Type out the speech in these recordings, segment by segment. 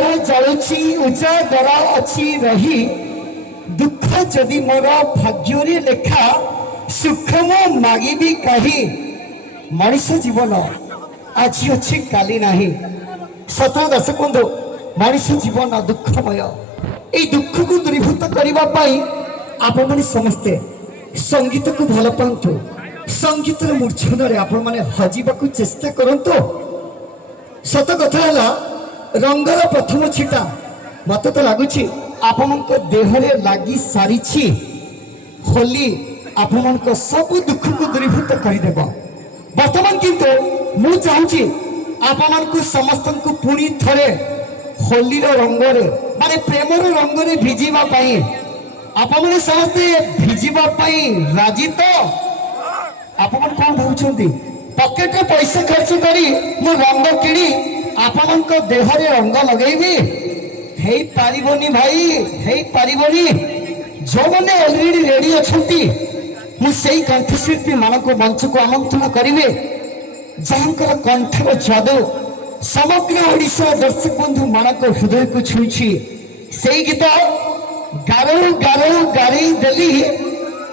ଆଲୋକରେ ଜଳୁଛି ଉଜାଗର ଅଛି ରହି ଦୁଃଖ ଯଦି ମୋର ଭାଗ୍ୟରେ ଲେଖା ସୁଖ ମୁଁ ମାଗିବି କାହିଁ ମଣିଷ ଜୀବନ ଆଜି ଅଛି କାଲି ନାହିଁ। ସତ ଦର୍ଶକ ବନ୍ଧୁ, ମଣିଷ ଜୀବନ ଦୁଃଖମୟ। এই ଦୁଃଖକୁ ଦୂରୀଭୂତ କରିବା ପାଇଁ ଆପଣମାନେ ସମସ୍ତେ ସଙ୍ଗୀତକୁ ଭଲ ପାଆନ୍ତୁ। ସଙ୍ଗୀତର ମୂର୍ଚ୍ଛନାରେ ଆପଣମାନେ ହଜିବାକୁ ଚେଷ୍ଟା କରନ୍ତୁ। ସତ କଥା ହେଲା, ରଙ୍ଗର ପ୍ରଥମ ଛିଟା ମତେ ତ ଲାଗୁଛି ଆପଣଙ୍କ ଦେହରେ ଲାଗି ସାରିଛି। ହୋଲି ଆପଣଙ୍କ ସବୁ ଦୁଃଖକୁ ଦୂରୀଭୂତ କରିଦେବ। ବର୍ତ୍ତମାନ କିନ୍ତୁ ମୁଁ ଚାହୁଁଛି ଆପଣଙ୍କୁ ସମସ୍ତଙ୍କୁ ପୁଣି ଥରେ ହୋଲିର ରଙ୍ଗରେ ମାନେ ପ୍ରେମର ରଙ୍ଗରେ ଭିଜିବା ପାଇଁ। ଆପଣମାନେ ସମସ୍ତେ ଭିଜିବା ପାଇଁ ରାଜି ତ? ଆପଣମାନେ କଣ ଭାବୁଛନ୍ତି? ପକେଟରେ ପଇସା ଖର୍ଚ୍ଚ କରି ମୁଁ ରଙ୍ଗ କିଣି ଆପଣଙ୍କ ଦେହରେ ରଙ୍ଗ ଲଗେଇବି? ହେଇପାରିବନି ଭାଇ, ହେଇପାରିବନି। ଯେଉଁମାନେ ଅଲରେଡି ରେଡି ଅଛନ୍ତି ମୁଁ ସେଇ କଣ୍ଠଶିଳ୍ପୀ ମାନଙ୍କୁ ମଞ୍ଚକୁ ଆମନ୍ତ୍ରଣ କରିବେ ଯାହାଙ୍କର କଣ୍ଠର ଯାଦୁ ସମଗ୍ର ଓଡ଼ିଶାର ଦର୍ଶକ ବନ୍ଧୁ ମାନଙ୍କ ହୃଦୟକୁ ଛୁଇଁଛି। ସେଇ ଗୀତ ଗାରଉ ଗାରଉ ଗାରେଇ ଦେଲି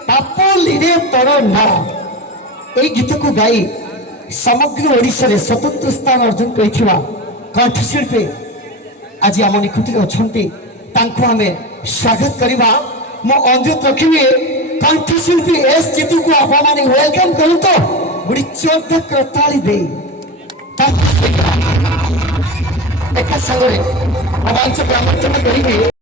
ପାପୁଲିରେ ତୋର ନା। এই গীতକୁ ଗାଇ ସମଗ୍ର ଓଡ଼ିଶାରେ ସ୍ୱତନ୍ତ୍ର ସ୍ଥାନ ଅର୍ଜନ କରିଥିବା କଣ୍ଠଶିଳ୍ପୀ ଆଜି ଆମ ନିକଟରେ ଅଛନ୍ତି। ତାଙ୍କୁ ଆମେ ସ୍ୱାଗତ କରିବା। ମୁଁ ଅନୁରୋଧ ରଖିବି କଣ୍ଠଶିଳ୍ପୀ ଏସ୍ ଜିତୁକୁ ଆପଣମାନେ ୱେଲକମ୍ କରନ୍ତୁ ଗୋଟେ ଚୋଟ କରତାଳି ଦେଇ। ଏକା ସାଙ୍ଗରେ ମଞ୍ଚକୁ ଆମନ୍ତ୍ରଣ କରିବେ।